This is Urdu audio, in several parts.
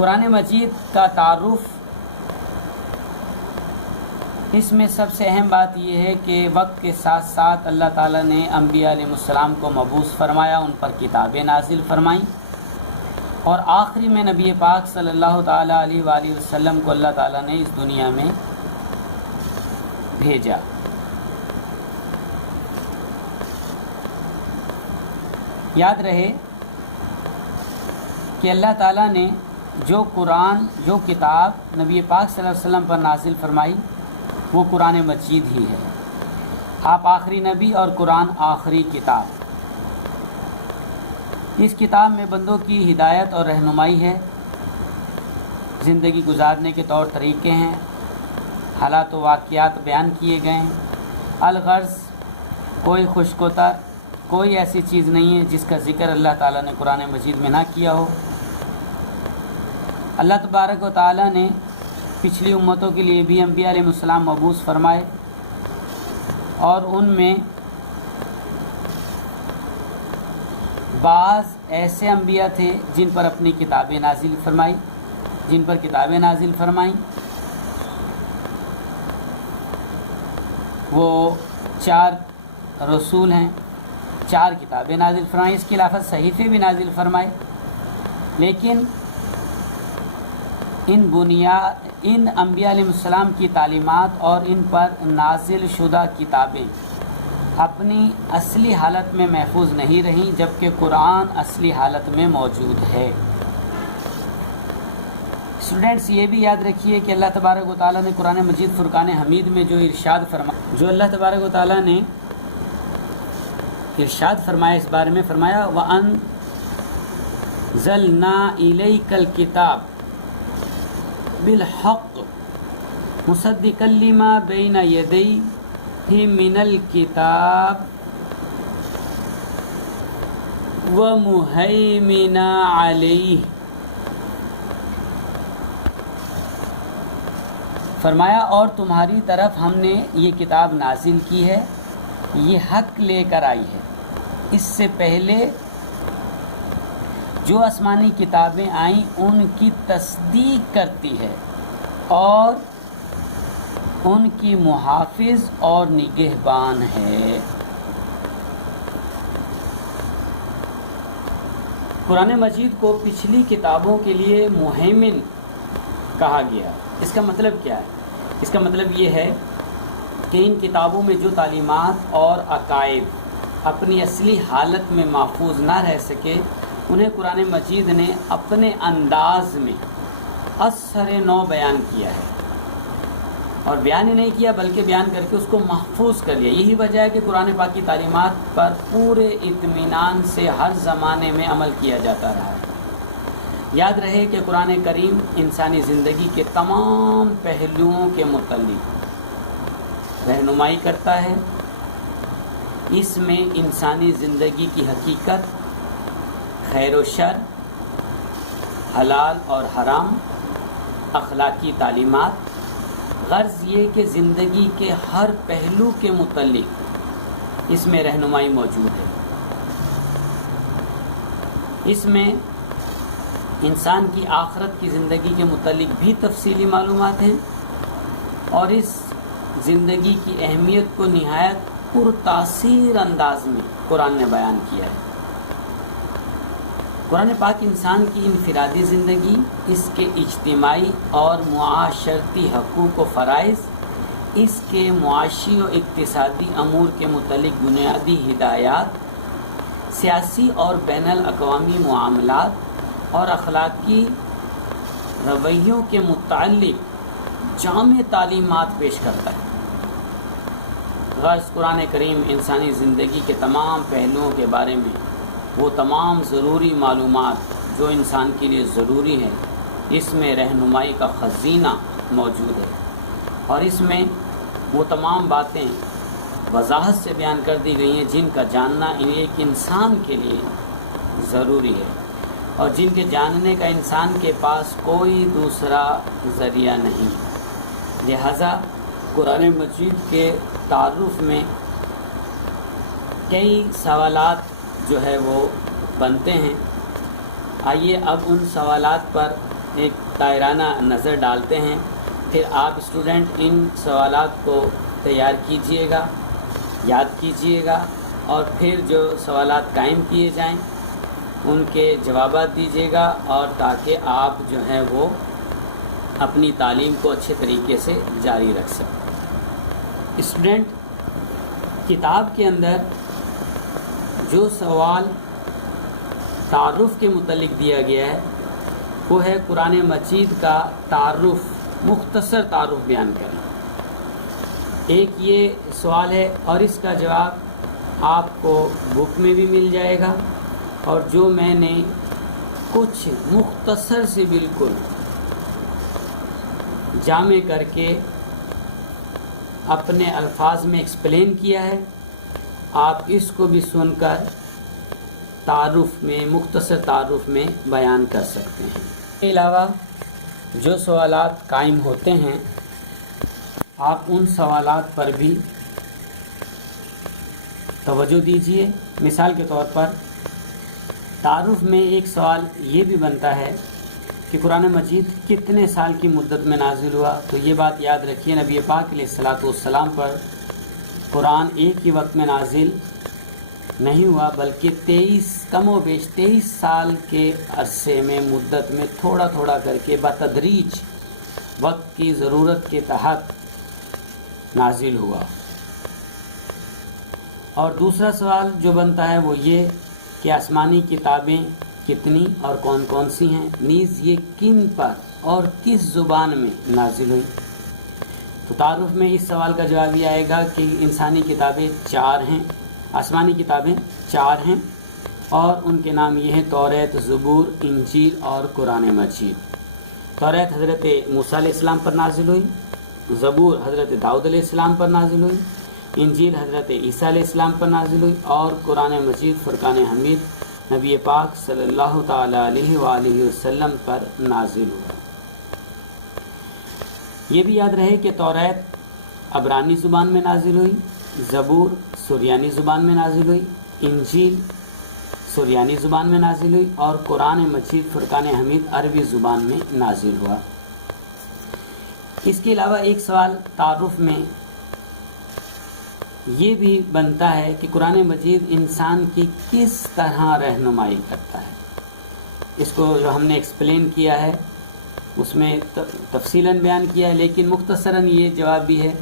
قرآن مجید کا تعارف، اس میں سب سے اہم بات یہ ہے کہ وقت کے ساتھ ساتھ اللہ تعالیٰ نے انبیاء علیہ السلام کو مبعوث فرمایا، ان پر کتابیں نازل فرمائیں، اور آخری میں نبی پاک صلی اللہ تعالیٰ علیہ وآلہ وسلم کو اللہ تعالیٰ نے اس دنیا میں بھیجا۔ یاد رہے کہ اللہ تعالیٰ نے جو قرآن، جو کتاب نبی پاک صلی اللہ علیہ وسلم پر نازل فرمائی وہ قرآن مجید ہی ہے۔ آپ آخری نبی اور قرآن آخری کتاب۔ اس کتاب میں بندوں کی ہدایت اور رہنمائی ہے، زندگی گزارنے کے طور طریقے ہیں، حالات و واقعات بیان کیے گئے ہیں۔ الغرض کوئی خشکوتر، کوئی ایسی چیز نہیں ہے جس کا ذکر اللہ تعالیٰ نے قرآن مجید میں نہ کیا ہو۔ اللہ تبارک و تعالیٰ نے پچھلی امتوں کے لیے بھی انبیاء علیہ السلام مبعوث فرمائے، اور ان میں بعض ایسے انبیاء تھے جن پر اپنی کتابیں نازل فرمائیں، وہ 4 رسول ہیں، 4 کتابیں نازل فرمائیں، اس کے علاوہ صحیفے بھی نازل فرمائے، لیکن ان انبیاء علیہ السلام کی تعلیمات اور ان پر نازل شدہ کتابیں اپنی اصلی حالت میں محفوظ نہیں رہیں، جبکہ قرآن اصلی حالت میں موجود ہے۔ اسٹوڈنٹس یہ بھی یاد رکھیے کہ اللہ تبارک و تعالیٰ نے قرآن مجید فرقان حمید میں جو اللہ تبارک و تعالیٰ نے ارشاد فرمایا، اس بارے میں فرمایا وَأَنزَلْنَا إِلَيْكَ الْكِتَابَ بِالْحَقِّ مُصَدِّقًا لِمَا بَيْنَ يَدَيْهِ مِنَ الْكِتَابِ وَمُهَيْمِنًا عَلَيْهِ۔ فرمایا اور تمہاری طرف ہم نے یہ کتاب نازل کی ہے، یہ حق لے کر آئی ہے، اس سے پہلے جو آسمانی کتابیں آئیں ان کی تصدیق کرتی ہے اور ان کی محافظ اور نگہبان ہے۔ قرآن مجید کو پچھلی کتابوں کے لیے مہیمن کہا گیا۔ اس کا مطلب کیا ہے؟ اس کا مطلب یہ ہے کہ ان کتابوں میں جو تعلیمات اور عقائد اپنی اصلی حالت میں محفوظ نہ رہ سکے، انہیں قرآن مجید نے اپنے انداز میں اثر نو بیان کیا ہے، اور بیان ہی نہیں کیا بلکہ بیان کر کے اس کو محفوظ کر لیا۔ یہی وجہ ہے کہ قرآن پاک کی تعلیمات پر پورے اطمینان سے ہر زمانے میں عمل کیا جاتا رہا ہے۔ یاد رہے کہ قرآن کریم انسانی زندگی کے تمام پہلوؤں کے متعلق رہنمائی کرتا ہے۔ اس میں انسانی زندگی کی حقیقت، خیر و شر، حلال اور حرام، اخلاقی تعلیمات، غرض یہ کہ زندگی کے ہر پہلو کے متعلق اس میں رہنمائی موجود ہے۔ اس میں انسان کی آخرت کی زندگی کے متعلق بھی تفصیلی معلومات ہیں، اور اس زندگی کی اہمیت کو نہایت پرتاثیر انداز میں قرآن نے بیان کیا ہے۔ قرآن پاک انسان کی انفرادی زندگی، اس کے اجتماعی اور معاشرتی حقوق و فرائض، اس کے معاشی و اقتصادی امور کے متعلق بنیادی ہدایات، سیاسی اور بین الاقوامی معاملات اور اخلاقی رویوں کے متعلق جامع تعلیمات پیش کرتا ہے۔ غرض قرآن کریم انسانی زندگی کے تمام پہلوؤں کے بارے میں وہ تمام ضروری معلومات جو انسان کے لیے ضروری ہے، اس میں رہنمائی کا خزینہ موجود ہے، اور اس میں وہ تمام باتیں وضاحت سے بیان کر دی گئی ہیں جن کا جاننا ایک انسان کے لیے ضروری ہے، اور جن کے جاننے کا انسان کے پاس کوئی دوسرا ذریعہ نہیں۔ لہذا قرآن مجید کے تعارف میں کئی سوالات جو ہے وہ بنتے ہیں۔ آئیے اب ان سوالات پر ایک دائرانہ نظر ڈالتے ہیں، پھر آپ اسٹوڈنٹ ان سوالات کو تیار کیجئے گا، یاد کیجئے گا، اور پھر جو سوالات قائم کیے جائیں ان کے جوابات دیجیے گا، اور تاکہ آپ جو ہیں وہ اپنی تعلیم کو اچھے طریقے سے جاری رکھ سکیں۔ اسٹوڈنٹ، کتاب کے اندر جو سوال تعارف کے متعلق دیا گیا ہے وہ ہے قرآن مجید کا تعارف، مختصر تعارف بیان کرنا۔ ایک یہ سوال ہے اور اس کا جواب آپ کو بک میں بھی مل جائے گا، اور جو میں نے کچھ مختصر سے بالکل جامع کر کے اپنے الفاظ میں ایکسپلین کیا ہے، آپ اس کو بھی سن کر تعارف میں، مختصر تعارف میں بیان کر سکتے ہیں۔ اس کے علاوہ جو سوالات قائم ہوتے ہیں آپ ان سوالات پر بھی توجہ دیجیے۔ مثال کے طور پر تعارف میں ایک سوال یہ بھی بنتا ہے کہ قرآن مجید کتنے سال کی مدت میں نازل ہوا، تو یہ بات یاد رکھیے نبی پاک علیہ الصلاۃ والسلام پر قرآن ایک ہی وقت میں نازل نہیں ہوا، بلکہ 23 سال کے عرصے میں، مدت میں تھوڑا تھوڑا کر کے بتدریج وقت کی ضرورت کے تحت نازل ہوا۔ اور دوسرا سوال جو بنتا ہے وہ یہ کہ آسمانی کتابیں کتنی اور کون کون سی ہیں، نیز یہ کن پر اور کس زبان میں نازل ہوئی۔ تو تعارف میں اس سوال کا جواب یہ آئے گا کہ انسانی کتابیں 4 ہیں، آسمانی کتابیں 4 ہیں، اور ان کے نام یہ ہیں توریت، زبور، انجیل اور قرآن مجید۔ توریت حضرت موسیٰ علیہ السلام پر نازل ہوئی، زبور حضرت داؤد علیہ السلام پر نازل ہوئی، انجیل حضرت عیسیٰ علیہ السلام پر نازل ہوئی، اور قرآن مجید فرقان حمید نبی پاک صلی اللہ تعالیٰ علیہ وآلہ وسلم پر نازل ہوا۔ یہ بھی یاد رہے کہ توریت عبرانی زبان میں نازل ہوئی، زبور سریانی زبان میں نازل ہوئی، انجیل سریانی زبان میں نازل ہوئی، اور قرآن مجید فرقان حمید عربی زبان میں نازل ہوا۔ اس کے علاوہ ایک سوال تعارف میں یہ بھی بنتا ہے کہ قرآن مجید انسان کی کس طرح رہنمائی کرتا ہے۔ اس کو جو ہم نے ایکسپلین کیا ہے اس میں تفصیلاً بیان کیا ہے، لیکن مختصراً یہ جواب بھی ہے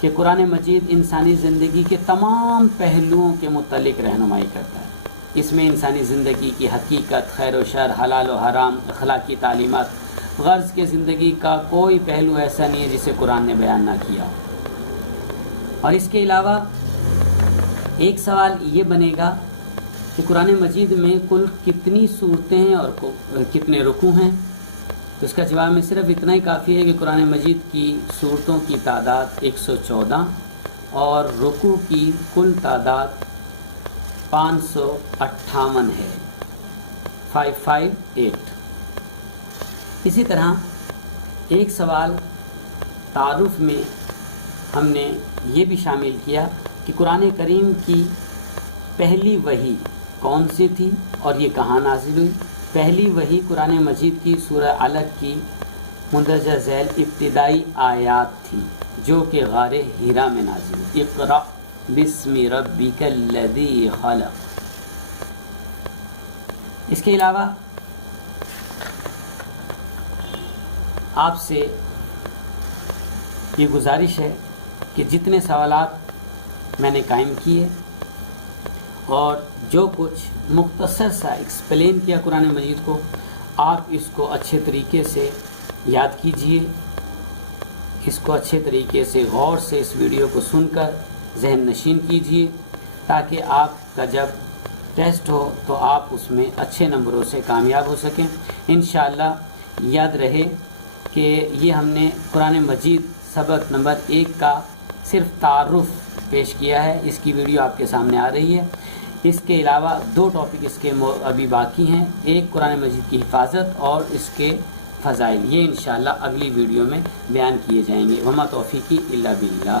کہ قرآن مجید انسانی زندگی کے تمام پہلوؤں کے متعلق رہنمائی کرتا ہے۔ اس میں انسانی زندگی کی حقیقت، خیر و شر، حلال و حرام، اخلاقی تعلیمات، غرض کے زندگی کا کوئی پہلو ایسا نہیں ہے جسے قرآن نے بیان نہ کیا ہو۔ اور اس کے علاوہ ایک سوال یہ بنے گا کہ قرآن مجید میں کل کتنی صورتیں ہیں اور کتنے رکوع ہیں، تو اس کا جواب میں صرف اتنا ہی کافی ہے کہ قرآن مجید کی صورتوں کی تعداد 114 اور رکوع کی کل تعداد 558 ہے، 558۔ اسی طرح ایک سوال تعارف میں ہم نے یہ بھی شامل کیا کہ قرآن کریم کی پہلی وحی کون سی تھی اور یہ کہاں نازل ہوئی۔ پہلی وحی قرآن مجید کی سورہ علق کی مندرجہ ذیل ابتدائی آیات تھی جو کہ غار حرا میں نازل ہوئی۔ اقرأ بسم ربک الذی خلق۔ اس کے علاوہ آپ سے یہ گزارش ہے کہ جتنے سوالات میں نے قائم کیے اور جو کچھ مختصر سا ایکسپلین کیا قرآن مجید کو، آپ اس کو اچھے طریقے سے یاد کیجئے، اس کو اچھے طریقے سے غور سے اس ویڈیو کو سن کر ذہن نشین کیجئے، تاکہ آپ کا جب ٹیسٹ ہو تو آپ اس میں اچھے نمبروں سے کامیاب ہو سکیں۔ انشاءاللہ یاد رہے کہ یہ ہم نے قرآن مجید سبق نمبر 1 کا صرف تعارف پیش کیا ہے، اس کی ویڈیو آپ کے سامنے آ رہی ہے۔ اس کے علاوہ 2 ٹاپک اس کے ابھی باقی ہیں، ایک قرآن مجید کی حفاظت اور اس کے فضائل، یہ انشاءاللہ اگلی ویڈیو میں بیان کیے جائیں گے۔ وما توفیقی الا باللہ۔